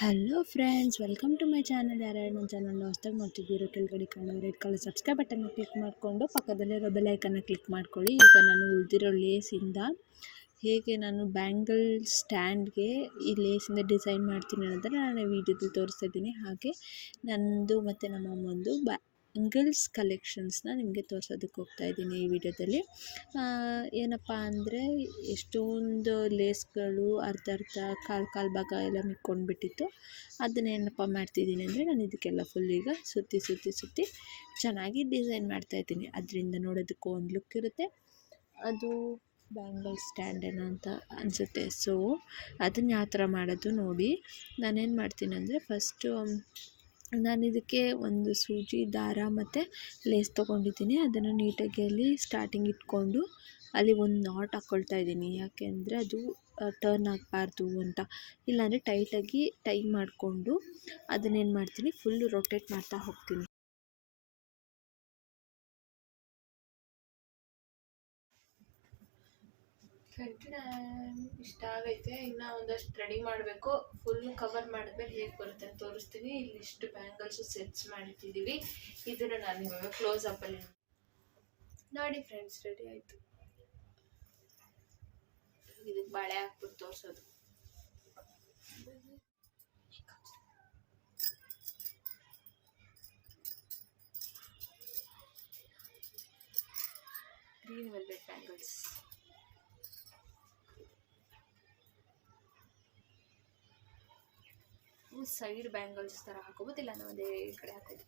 hello friends welcome to my channel ಯಾರ್ಯಾರು ನನ್ನ ಚಾನಲ್ನ ಹೊಸ್ದಾಗಿ ನೋಡ್ತಿದ್ದೀರೋ ಕೆಳಗಡೆ ಕಾಣೋ ರೆಡ್ ಕಲರ್ ಸಬ್ಸ್ಕ್ರೈಬ್ ಬಟನ್ನ ಕ್ಲಿಕ್ ಮಾಡಿಕೊಂಡು ಪಕ್ಕದಲ್ಲಿರೋ ಬೆಲ್ ಐಕನ್ನ ಕ್ಲಿಕ್ ಮಾಡ್ಕೊಳ್ಳಿ ಈಗ ನಾನು ಉಳಿದಿರೋ ಲೇಸಿಂದ ಹೇಗೆ ನಾನು ಬ್ಯಾಂಗಲ್ ಸ್ಟ್ಯಾಂಡ್ಗೆ ಈ ಲೇಸಿಂದ ಡಿಸೈನ್ ಮಾಡ್ತೀನಿ ಅನ್ನೋದನ್ನು ನಾನು ವೀಡಿಯೋದಲ್ಲಿ ತೋರಿಸ್ತಾ ಇದ್ದೀನಿ. ಹಾಗೆ ನನ್ನದು ಮತ್ತು ನಮ್ಮ ಅಮ್ಮಂದು ಬ್ಯಾಂಗಲ್ಸ್ ಕಲೆಕ್ಷನ್ಸ್ನ ನಿಮಗೆ ತೋರಿಸೋದಕ್ಕೆ ಹೋಗ್ತಾ ಇದ್ದೀನಿ ಈ ವಿಡಿಯೋದಲ್ಲಿ ಏನಪ್ಪ ಅಂದರೆ ಎಷ್ಟೊಂದು ಲೇಸ್ಗಳು ಅರ್ಧ ಅರ್ಧ ಕಾಲು ಕಾಲು ಭಾಗ ಎಲ್ಲ ಮಿಕ್ಕೊಂಡ್ಬಿಟ್ಟಿತ್ತು. ಅದನ್ನ ಏನಪ್ಪ ಮಾಡ್ತಿದ್ದೀನಿ ಅಂದರೆ ನಾನು ಇದಕ್ಕೆಲ್ಲ ಫುಲ್ ಈಗ ಸುತ್ತಿ ಸುತ್ತಿ ಸುತ್ತಿ ಚೆನ್ನಾಗಿ ಡಿಸೈನ್ ಮಾಡ್ತಾಯಿದ್ದೀನಿ ಅದರಿಂದ ನೋಡೋದಕ್ಕೂ ಒಂದು ಲುಕ್ ಇರುತ್ತೆ. ಅದು ಬ್ಯಾಂಗಲ್ ಸ್ಟ್ಯಾಂಡ್ ಅಂತ ಅನಿಸುತ್ತೆ. ಸೊ ಅದನ್ನು ಯಾವ ಥರ ಮಾಡೋದು ನೋಡಿ. ನಾನೇನು ಮಾಡ್ತೀನಿ ಅಂದರೆ ಫಸ್ಟು ನಾನು ಇದಕ್ಕೆ ಒಂದು ಸೂಜಿ, ದಾರ ಮತ್ತು ಲೇಸ್ ತೊಗೊಂಡಿದ್ದೀನಿ. ಅದನ್ನು ನೀಟಾಗಿ ಅಲ್ಲಿ ಸ್ಟಾರ್ಟಿಂಗ್ ಇಟ್ಕೊಂಡು ಅಲ್ಲಿ ಒಂದು ನಾಟ್ ಹಾಕ್ಕೊಳ್ತಾ ಇದ್ದೀನಿ. ಯಾಕೆಂದರೆ ಅದು ಟರ್ನ್ ಆಗಬಾರ್ದು ಅಂತ. ಇಲ್ಲಾಂದರೆ ಟೈಟಾಗಿ ಟೈ ಮಾಡಿಕೊಂಡು ಅದನ್ನೇನು ಮಾಡ್ತೀನಿ ಫುಲ್ ರೊಟೇಟ್ ಮಾಡ್ತಾ ಹೋಗ್ತೀನಿ. ಇಷ್ಟ ಆಗೈತೆ, ಇನ್ನು ಒಂದಷ್ಟು ರೆಡಿ ಮಾಡಬೇಕು. ಫುಲ್ ಕವರ್ ಮಾಡಿದ್ಮೇಲೆ ಹೇಗೆ ಬರುತ್ತೆ ಅಂತ ತೋರಿಸ್ತೀನಿ. ಇಲ್ಲಿ ಇಷ್ಟು ಬ್ಯಾಂಗಲ್ಸು ಸೆಟ್ಸ್ ಮಾಡಿಟ್ಟಿದ್ದೀವಿ ಇದನ್ನು ನಾನು ಇವಾಗ ಕ್ಲೋಸ್ ಅಪ್ಪಲ್ಲಿ ನೋಡಿ ಫ್ರೆಂಡ್ಸ್ ರೆಡಿ ಆಯಿತು. ಇದಕ್ಕೆ ಬಾಳೆ ಹಾಕ್ಬಿಟ್ಟು ತೋರಿಸೋದು. Green velvet bangles side bangles ಥರ ಹಾಕೋಬೋದು ಇಲ್ಲ ನಾವು ಅದೇ ಕಡೆ ಹಾಕೋದು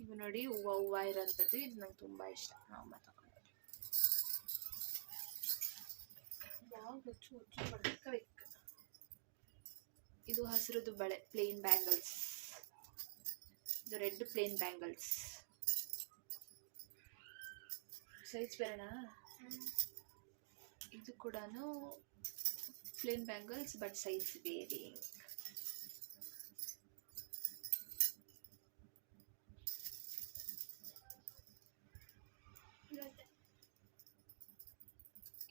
ಇವು ನೋಡಿ ಹೂವು ಹೂವು ಇರೋಂಥದ್ದು ಇದು ನಂಗೆ ತುಂಬ ಇಷ್ಟ. ನಾವು ಮಾತಾಡೋದು ಯಾವ ಹುಚ್ಚು ಹುಚ್ಚು ಇದು ಹಸಿರುದು ಬಳೆ ಪ್ಲೇನ್ ಬ್ಯಾಂಗಲ್ಸ್ ಇದು ರೆಡ್ ಪ್ಲೇನ್ ಬ್ಯಾಂಗಲ್ಸ್ ಸೈಜ್ ಬರೋಣ ಇದು ಕೂಡ ಪ್ಲೇನ್ ಬ್ಯಾಂಗಲ್ಸ್ ಬಟ್ ಸೈಜ್ ಬೇರೆ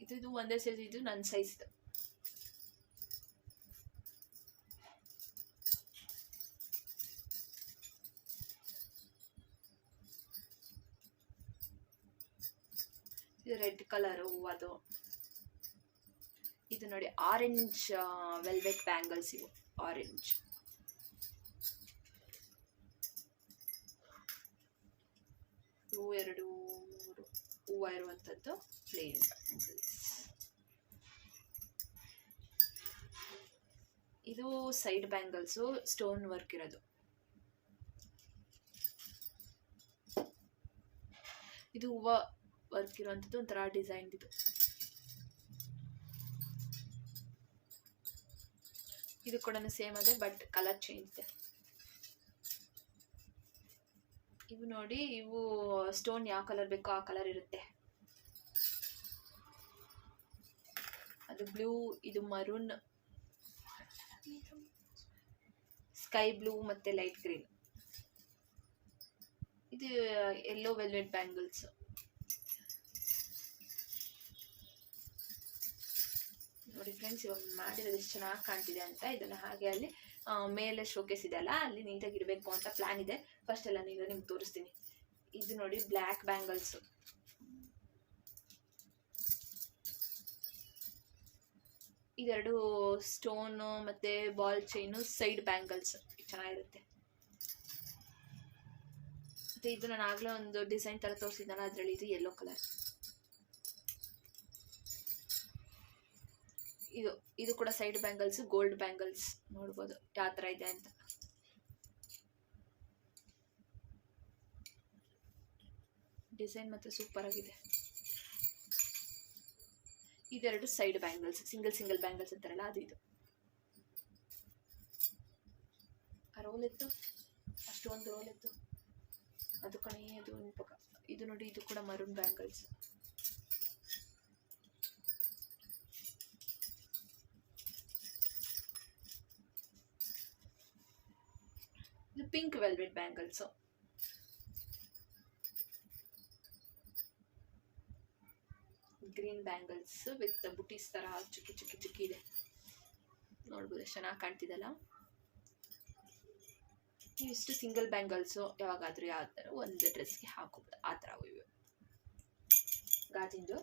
ಇದು ಒಂದೇ ಸೈಜ್ ಇದು ನನ್ನ ಸೈಜ್ ಇದು ರೆಡ್ ಕಲರು ಅದು ಇದು ನೋಡಿ ಆರೆಂಜ್ ವೆಲ್ವೆಟ್ ಬ್ಯಾಂಗಲ್ಸ್ ಇವು. ಆರೆಂಜ್ ಇವು ಎರಡು, ಮೂರು. ಹೂವು ಇರುವಂಥದ್ದು ಪ್ಲೇನ್ ಇದು ಸೈಡ್ ಬ್ಯಾಂಗಲ್ಸು ಸ್ಟೋನ್ ವರ್ಕ್ ಇರೋದು. ಇದು ಹೂವ ವರ್ಕ್ ಇರುವಂಥದ್ದು ಒಂಥರ ಡಿಸೈನ್ ಇದು ಇದು ಕೂಡ ಸೇಮ್ ಅದೇ, ಬಟ್ ಕಲರ್ ಚೇಂಜ್ ಇದೆ. ಇವು ನೋಡಿ, ಇವು ಸ್ಟೋನ್ ಯಾವ ಕಲರ್ ಬೇಕೋ ಆ ಕಲರ್ ಇರುತ್ತೆ. ಅದು ಬ್ಲೂ ಇದು ಮರೂನ್ ಸ್ಕೈ ಬ್ಲೂ ಮತ್ತೆ ಲೈಟ್ ಗ್ರೀನ್ ಇದು ಎಲ್ಲೋ ವೆಲ್ವೆಟ್ ಬ್ಯಾಂಗಲ್ಸ್ ಫ್ರೆಂಡ್ಸ್, ಇವಾಗ ಮಾಡಿರೋದು ಎಷ್ಟು ಚೆನ್ನಾಗಿ ಕಾಣ್ತಿದೆ ಅಂತ ಇದನ್ನು ಹಾಗೆ ಅಲ್ಲಿ ಮೇಲೆ ಶೋಕೇಸ್ ಇದೆ ಅಲ್ಲ, ಅಲ್ಲಿ ನೀಟಾಗಿ ಇರಬೇಕು ಅಂತ ಪ್ಲ್ಯಾನ್ ಇದೆ. ಫಸ್ಟ್ ಎಲ್ಲ ನೀವು ನಿಮ್ಗೆ ತೋರಿಸ್ತೀನಿ. ಇದು ನೋಡಿ ಬ್ಲ್ಯಾಕ್ ಬ್ಯಾಂಗಲ್ಸ್ ಇದೆರಡು ಸ್ಟೋನು ಮತ್ತೆ ಬಾಲ್ ಚೈನು ಸೈಡ್ ಬ್ಯಾಂಗಲ್ಸ್ ಚೆನ್ನಾಗಿರುತ್ತೆ. ಮತ್ತು ಇದು ನಾನು ಆಗಲೇ ಒಂದು ಡಿಸೈನ್ ಥರ ತೋರಿಸಿದ್ದಾನ, ಅದರಲ್ಲಿ ಇದು ಯೆಲ್ಲೋ ಕಲರ್ ಇದು ಇದು ಕೂಡ ಸೈಡ್ ಬ್ಯಾಂಗಲ್ಸ್ ಗೋಲ್ಡ್ ಬ್ಯಾಂಗಲ್ಸ್ ನೋಡ್ಬೋದು ಯಾವ ಥರ ಇದೆ ಅಂತ. ಡಿಸೈನ್ ಮತ್ತೆ ಸೂಪರ್ ಆಗಿದೆ. ಇದೆರಡು side bangles single single bangles ಅಂತಾರಲ್ಲ, ಅದು ಇದು. ರೋಲ್ ಇತ್ತು ಅಷ್ಟೊಂದು ರೋಲ್ ಇತ್ತು ಅದು ಕಣಿ, ಅದು ಇದು ನೋಡಿ, ಇದು ಕೂಡ maroon bangles pink velvet bangles green bangles with ಬುಟೀಸ್ ಥರ ಚುಕ್ಕಿ ಚುಕ್ಕಿ ಚುಕ್ಕಿ ಇದೆ. ನೋಡ್ಬೋದು ಎಷ್ಟು ಚೆನ್ನಾಗಿ ಕಾಣ್ತಿದೆಲ್ಲ. ಇವಿಷ್ಟು ಸಿಂಗಲ್ ಬ್ಯಾಂಗಲ್ಸು ಯಾವಾಗಾದರೂ ಥರ ಒಂದು ಡ್ರೆಸ್ಗೆ ಹಾಕೋಬೋದು. ಆ ಥರ ಇವೆ. ಗಾಜಿಂದು.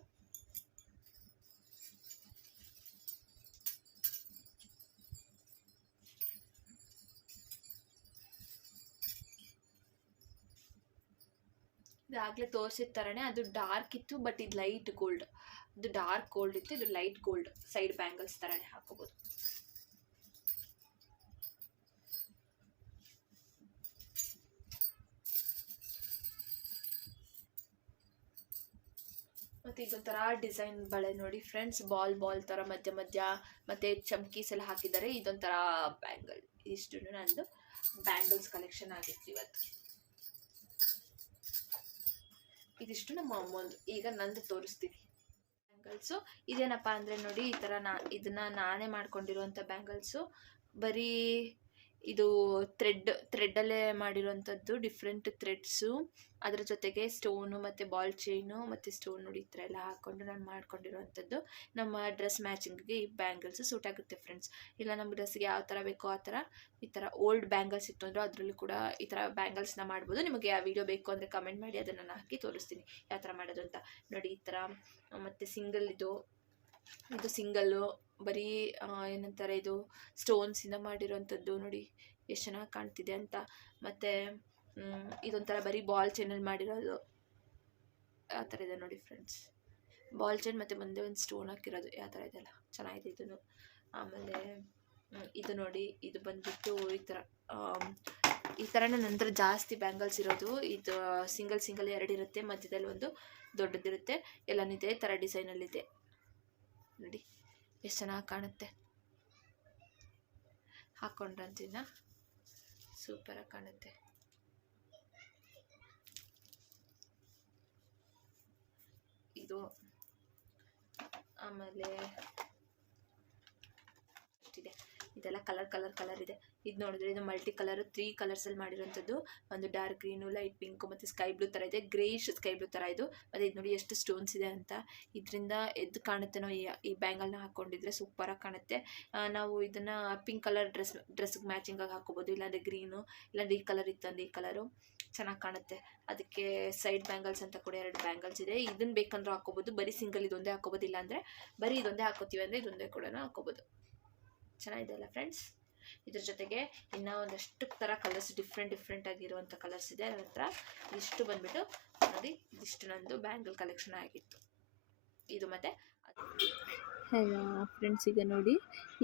ಇದಾಗಲೇ ತೋರಿಸಿದ ಥರನೇ ಅದು ಡಾರ್ಕ್ ಇತ್ತು ಬಟ್ ಇದು ಲೈಟ್ ಗೋಲ್ಡ್ ಇದು ಡಾರ್ಕ್ ಗೋಲ್ಡ್ ಇತ್ತು, ಇದು ಲೈಟ್ ಗೋಲ್ಡ್ ಸೈಡ್ ಬ್ಯಾಂಗಲ್ಸ್ ಥರನೇ ಹಾಕೋಬೋದು. ಮತ್ತು ಇದೊಂಥರ ಡಿಸೈನ್ ಬಳೆ ನೋಡಿ ಫ್ರೆಂಡ್ಸ್ ಬಾಲ್ ಬಾಲ್ ಥರ ಮಧ್ಯ ಮಧ್ಯ ಮತ್ತು ಚಮ್ಕೀಸ್ ಎಲ್ಲ ಹಾಕಿದ್ದಾರೆ, ಇದೊಂಥರ ಬ್ಯಾಂಗಲ್ ಇಷ್ಟು ನಂದು ಬ್ಯಾಂಗಲ್ಸ್ ಕಲೆಕ್ಷನ್ ಆಗಿತ್ತು ಇವತ್ತು. ಇದಿಷ್ಟು ನಮ್ಮ ಅಮ್ಮಂದು. ಈಗ ನಂದು ತೋರಿಸ್ತೀನಿ ಬ್ಯಾಂಗಲ್ಸು ಇದೇನಪ್ಪ ಅಂದರೆ ನೋಡಿ, ಈ ಥರ ನಾ ಇದನ್ನ ನಾನೇ ಮಾಡ್ಕೊಂಡಿರುವಂಥ ಬ್ಯಾಂಗಲ್ಸು ಬರೀ ಇದು ಥ್ರೆಡ್ ಥ್ರೆಡ್ಡಲ್ಲೇ ಮಾಡಿರೋವಂಥದ್ದು ಡಿಫ್ರೆಂಟ್ ಥ್ರೆಡ್ಸು ಅದರ ಜೊತೆಗೆ ಸ್ಟೋನು ಮತ್ತು ಬಾಲ್ ಚೈನು ಮತ್ತು ಸ್ಟೋನ್ ಈ ಥರ ಎಲ್ಲ ಹಾಕ್ಕೊಂಡು ನಾನು ಮಾಡ್ಕೊಂಡಿರೋವಂಥದ್ದು. ನಮ್ಮ ಡ್ರೆಸ್ ಮ್ಯಾಚಿಂಗ್ಗೆ ಈ ಬ್ಯಾಂಗಲ್ಸ್ ಸೂಟ್ ಆಗುತ್ತೆ ಫ್ರೆಂಡ್ಸ್ ಇಲ್ಲ ನಮ್ಮ ಡ್ರೆಸ್ಗೆ ಯಾವ ಥರ ಬೇಕೋ ಆ ಥರ ಈ ಥರ ಓಲ್ಡ್ ಬ್ಯಾಂಗಲ್ಸ್ ಇತ್ತು ಅಂದರೆ ಅದರಲ್ಲೂ ಕೂಡ ಈ ಥರ ಬ್ಯಾಂಗಲ್ಸ್ನ ಮಾಡ್ಬೋದು. ನಿಮಗೆ ಯಾವ ವಿಡಿಯೋ ಬೇಕು ಅಂದರೆ ಕಮೆಂಟ್ ಮಾಡಿ, ಅದನ್ನು ನಾನು ಹಾಕಿ ತೋರಿಸ್ತೀನಿ ಯಾವ ಥರ ಮಾಡೋದು ಅಂತ. ನೋಡಿ ಈ ಥರ, ಮತ್ತು ಸಿಂಗಲ್ ಇದು ಇದು ಸಿಂಗಲ್ಲು ಬರೀ ಏನಂತಾರೆ ಇದು ಸ್ಟೋನ್ಸಿಂದ ಮಾಡಿರೋವಂಥದ್ದು. ನೋಡಿ ಎಷ್ಟು ಚೆನ್ನಾಗಿ ಕಾಣ್ತಿದೆ ಅಂತ. ಮತ್ತು ಇದೊಂಥರ ಬರೀ ಬಾಲ್ ಚೈನಲ್ಲಿ ಮಾಡಿರೋದು. ಆ ಥರ ಇದೆ ನೋಡಿ ಫ್ರೆಂಡ್ಸ್ ಬಾಲ್ ಚೈನ್ ಮತ್ತು ಮುಂದೆ ಒಂದು ಸ್ಟೋನ್ ಹಾಕಿರೋದು. ಯಾವ ಥರ ಇದೆಲ್ಲ ಚೆನ್ನಾಗಿದೆ ಇದನ್ನು ಆಮೇಲೆ ಇದು ನೋಡಿ, ಇದು ಬಂದ್ಬಿಟ್ಟು ಈ ಥರ ಈ ಥರನೇ ನಂತರ ಜಾಸ್ತಿ ಬ್ಯಾಂಗಲ್ಸ್ ಇರೋದು. ಇದು ಸಿಂಗಲ್ ಸಿಂಗಲ್ ಎರಡು ಇರುತ್ತೆ. ಮಧ್ಯದಲ್ಲಿ ಒಂದು ದೊಡ್ಡದಿರುತ್ತೆ. ಎಲ್ಲನೂ ಇದೇ ಥರ ಡಿಸೈನಲ್ಲಿದೆ ನೋಡಿ, ಎಷ್ಟು ಚೆನ್ನಾಗಿ ಕಾಣುತ್ತೆ. ಹಾಕ್ಕೊಂಡ್ರಂತಿನ ಸೂಪರಾಗಿ ಕಾಣುತ್ತೆ. ಇದು ಆಮೇಲೆ ಇಷ್ಟಿದೆ ಇದೆಲ್ಲ ಕಲರ್ ಕಲರ್ ಕಲರ್ ಇದೆ. ಇದು ನೋಡಿದ್ರೆ ಇದು ಮಲ್ಟಿ ಕಲರ್ ತ್ರೀ ಕಲರ್ಸಲ್ಲಿ ಮಾಡಿರೋಂಥದ್ದು ಒಂದು ಡಾರ್ಕ್ ಗ್ರೀನು, ಲೈಟ್ ಪಿಂಕು ಮತ್ತು ಸ್ಕೈ ಬ್ಲೂ ಥರ ಇದೆ. ಗ್ರೇಷ್ ಸ್ಕೈ ಬ್ಲೂ ಥರ ಇದು. ಮತ್ತು ಇದು ನೋಡಿ ಎಷ್ಟು ಸ್ಟೋನ್ಸ್ ಇದೆ ಅಂತ. ಇದರಿಂದ ಎದ್ದು ಕಾಣುತ್ತೆ ನಾವು ಈ ಬ್ಯಾಂಗಲ್ನ ಹಾಕ್ಕೊಂಡಿದ್ರೆ ಸೂಪರಾಗಿ ಕಾಣುತ್ತೆ. ನಾವು ಇದನ್ನು ಪಿಂಕ್ ಕಲರ್ ಡ್ರೆಸ್ ಡ್ರೆಸ್ಗೆ ಮ್ಯಾಚಿಂಗಾಗಿ ಹಾಕೋಬೋದು. ಇಲ್ಲಾಂದರೆ ಗ್ರೀನು, ಇಲ್ಲಾಂದರೆ ಈ ಕಲರ್ ಇತ್ತಂದ್ರೆ ಈ ಕಲರು ಚೆನ್ನಾಗಿ ಕಾಣುತ್ತೆ. ಅದಕ್ಕೆ ಸೈಡ್ ಬ್ಯಾಂಗಲ್ಸ್ ಅಂತ ಕೂಡ ಎರಡು ಬ್ಯಾಂಗಲ್ಸ್ ಇದೆ. ಇದನ್ನು ಬೇಕಂದ್ರೆ ಹಾಕೋಬೋದು. ಬರೀ ಸಿಂಗಲ್ ಇದೊಂದೇ ಹಾಕೋಬೋದು ಇಲ್ಲಾಂದರೆ ಬರೀ ಇದೊಂದೇ ಹಾಕೋತೀವಿ ಅಂದರೆ ಇದೊಂದೇ ಕೂಡ ಹಾಕೋಬೋದು. ಚೆನ್ನಾಗಿದೆ ಅಲ್ಲ ಫ್ರೆಂಡ್ಸ್ ಇದ್ರ ಜೊತೆಗೆ ಇನ್ನೂ ಒಂದಷ್ಟು ಥರ ಕಲರ್ಸ್ ಡಿಫ್ರೆಂಟ್ ಡಿಫ್ರೆಂಟ್ ಆಗಿರುವಂಥ ಕಲರ್ಸ್ ಇದೆ. ನನ್ನ ಹತ್ರ ಇಷ್ಟು ಬಂದ್ಬಿಟ್ಟು ನೋಡಿ, ಇದಿಷ್ಟು ನಂದು ಬ್ಯಾಂಗಲ್ ಕಲೆಕ್ಷನ್ ಆಗಿತ್ತು. ಇದು ಮತ್ತು ಫ್ರೆಂಡ್ಸ್ ಈಗ ನೋಡಿ,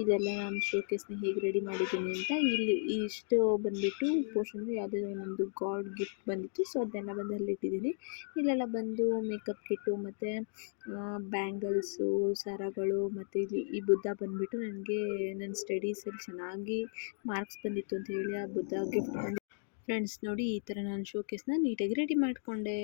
ಇದೆಲ್ಲ ನಾನು ಶೋಕೇಸ್ನ ಹೇಗೆ ರೆಡಿ ಮಾಡಿದ್ದೀನಿ ಅಂತ ಇಲ್ಲಿ ಇಷ್ಟು ಬಂದುಬಿಟ್ಟು ಪೋರ್ಷನ್ ಯಾವುದೇ ಒಂದು ಗಾಡ್ ಗಿಫ್ಟ್ ಬಂದಿತ್ತು. ಸೊ ಅದನ್ನೆಲ್ಲ ಬಂದು ಅಲ್ಲಿ ಇಟ್ಟಿದ್ದೀನಿ. ಇಲ್ಲೆಲ್ಲ ಬಂದು ಮೇಕಪ್ ಕಿಟ್ಟು ಮತ್ತು ಬ್ಯಾಂಗಲ್ಸು ಸರಗಳು, ಮತ್ತು ಇಲ್ಲಿ ಈ ಬುದ್ಧ ಬಂದುಬಿಟ್ಟು ನನಗೆ ನನ್ನ ಸ್ಟಡೀಸಲ್ಲಿ ಚೆನ್ನಾಗಿ ಮಾರ್ಕ್ಸ್ ಬಂದಿತ್ತು ಅಂತ ಹೇಳಿ ಆ ಬುದ್ಧ ಗಿಫ್ಟ್ ಫ್ರೆಂಡ್ಸ್ ನೋಡಿ, ಈ ಥರ ನಾನು ಶೋಕೇಸ್ನ ನೀಟಾಗಿ ರೆಡಿ ಮಾಡಿಕೊಂಡೆ.